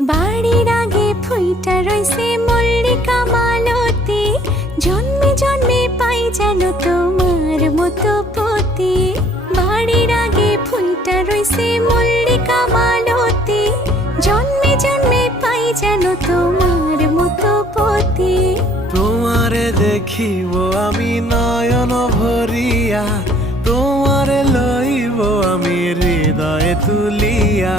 বাড়ির আগে ফুইটা রইছে মল্লিকা মালতী, জন্মে জন্মে পাই যেন তোমার মতো পতি। বাড়ির আগে ফুইটা রইছে মল্লিকা মালতী, জন্মে জন্মে পাই যেন তোমার মতো পতি। তোমারে দেখিব আমি নয়ন ভরিয়া, তোমারে লইব আমি হৃদয়ে তুলিয়া।